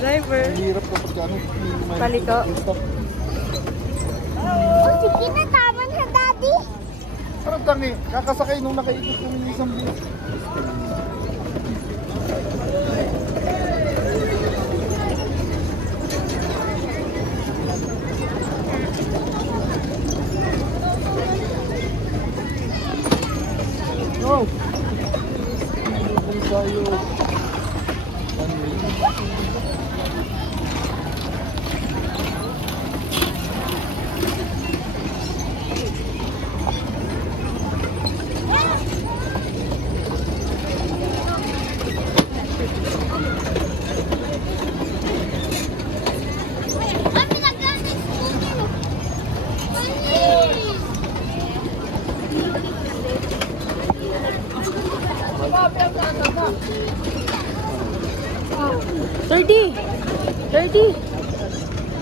Driver. Hirap na pagkano. Paliko. Oh, sige na, tama na, Daddy. Sarap lang eh. Kakasakay nung nakaikot kami ng isang bilis. No! Ano tayo? Mami, nagkasay scooter. Mami! 30. 30.